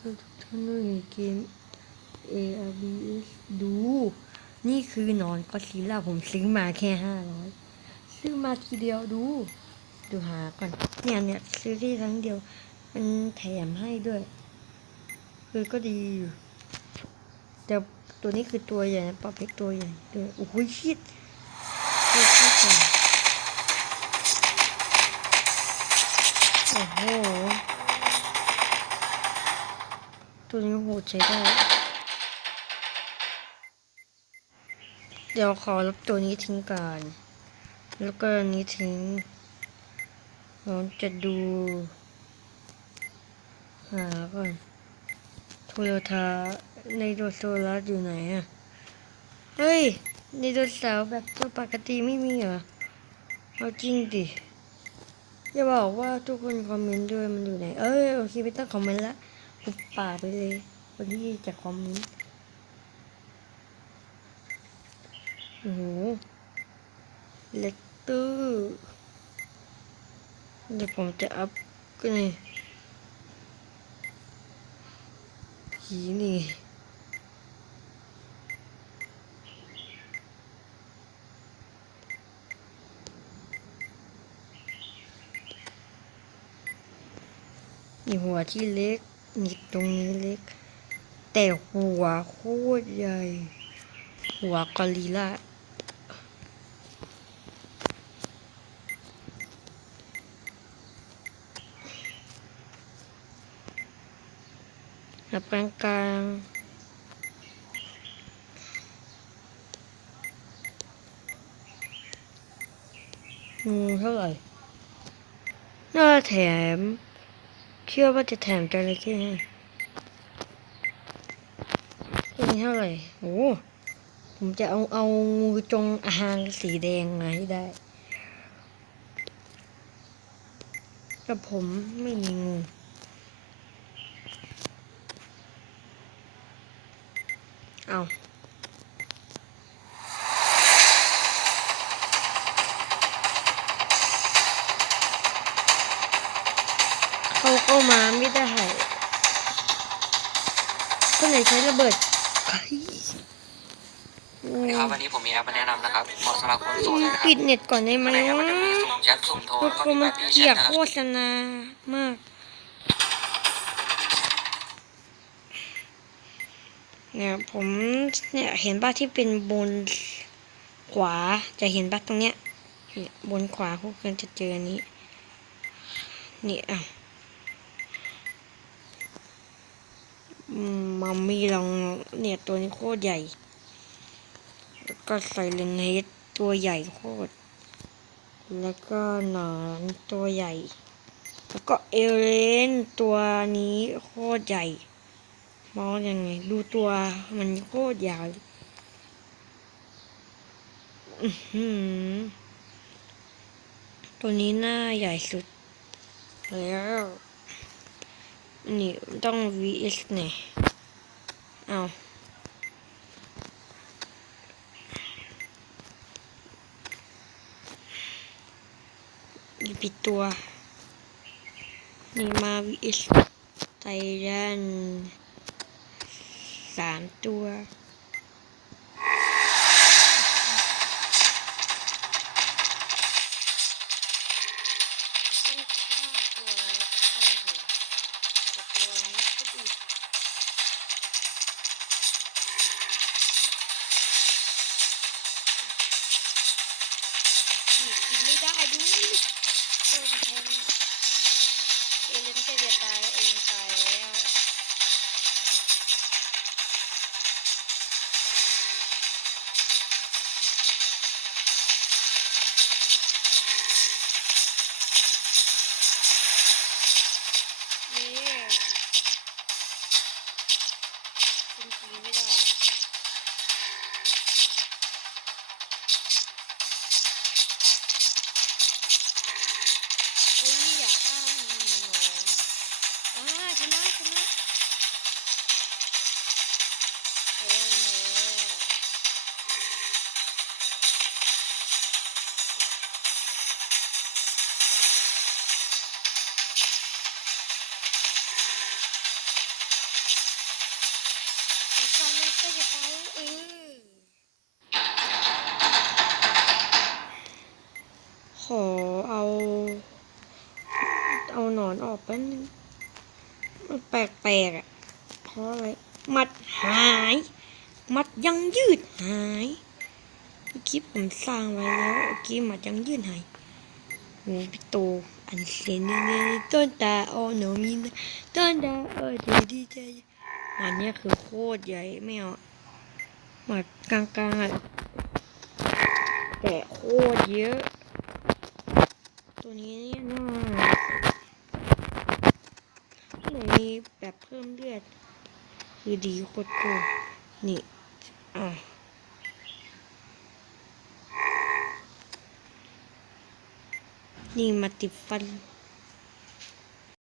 ก็ทุกท่านด้วยในเกม A R B S ดู นี่คือหนอนก็ซิลล่าผมซื้อมาแค่ห้าร้อยซื้อมาทีเดียวดู ดูหาก่อน เนี่ยเนี่ยซื้อที่ครั้งเดียว มันแถมให้ด้วยคือก็ดีอยู่แต่ตัวนี้คือตัวใหญ่นะปอเป็กตัวใหญ่ด้วยโอ้โหชิดตัวใหญ่โอ้โห ตัวนี้โหดใช้ได้ เดี๋ยวขอลบตัวนี้ทิ้งก่อน แล้วก็อันนี้ทิ้งเราจะดูหาก่อนโทโยทาในโดโซลัสอยู่ไหนอะเฮ้ยในโดเสาร์แบบตัวปกติไม่มีเหรอเอาจริงดิอย่าบอกว่าทุกคนคอมเมนต์ด้วยมันอยู่ไหน เอ้ยโอเคไม่ต้องคอมเมนต์ละ ปุบปากไปเลยคนที่จะคอมมนต์โอ้โหเลตเตอร์เดี๋ยวผมจะอัพก็นี่ผีนี่นี่หัวที่เล็ก นี่ตรงนี้เล็ก แต่หัวโคตรใหญ่ หัวกอริลลาแล้วกลางกลางๆงูเท่าไหร่น่าแถม เชื่อว่าจะแถมจระเข้ให้นี้เท่าไหร่โอ้ผมจะเอาเอางูจงอางสีแดงมาให้ได้แต่ผมไม่มีงูเอา เขาก็มาไม่ได้คนไหนใช้ระเบิดเฮ้ยสวัสดีครับวันนี้ผมมีแอปมาแนะนำนะครับเหมาะสำหรับคนโสดเลยนะครับปิดเน็ตก่อนได้ไหมในแอปวะมันจะมีสุ่มแชทสุ่มโทรทุกแล้วคก็นมีมันแบบที่เกแชลียทดนะคโฆรับษณามากเนี่ยผมเนี่ยเห็นบ้าที่เป็นบนขวาจะเห็นบ้าตรงเนี้ยเนี่ยบนขวาพวกกันจะเจออันนี้นี่อะอื มัมมี่ลองเนี่ยตัวนี้โคตรใหญ่ แล้วก็ไซเลนเฮดตัวใหญ่โคตร แล้วก็หนอนตัวใหญ่ แล้วก็เอเลนตัวนี้โคตรใหญ่ มองยังไง ดูตัวมันโคตรใหญ่ตัวนี้หน้าใหญ่สุดแล้ว นี่ต้อง vs เนี่ยเอาอีกปิดตัว นี่มา vs ไทยแลนด์สามตัว จะจะตายเองตายแล้วนี่จริงๆไม่ได้ ชนะไปได้แล้วตอนนี้ก็จอืขอเอา เอาหนอนออกแป๊บนึง มันแปลกๆอะเพราะอะไร มัดหาย มัดยังยืดหายเมื่อกี้ผมสร้างไว้แล้วเมื่อกี้มัดยังยืดหายโหพี่โตอันเซนเนี่ต้นตาโอโนมินต้นตาโอดีดีใจมันเนี้ยคือโคตรใหญ่ไม่เอามัดกลางๆอะแต่โคตรเยอะ ตัวนี้เนี่ยน่าหนูมี แบบเพิ่มเลือด คือดีโคตรโคนี่ อะนี่มาติดฟัน